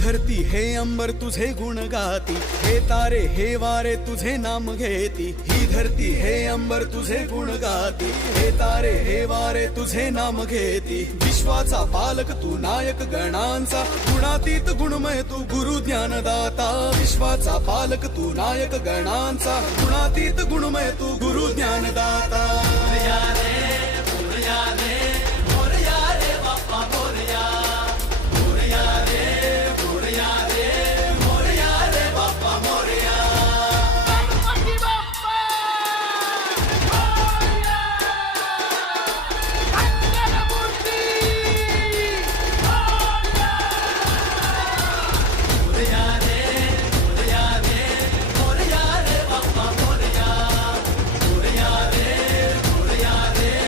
धरती हे अंबर तुझे गुण गाती, हे तारे हे वारे तुझे नाम घेती। ही धरती हे अंबर तुझे गुण गाती, हे तारे हे वारे तुझे नाम घेती। विश्वाचा पालक तू नायक गणांचा, गुणातीत गुणमय तू गुरु ज्ञानदाता। विश्वाचा पालक तू नायक गणांचा, गुणातीत गुणमय तू गुरु ज्ञानदाता।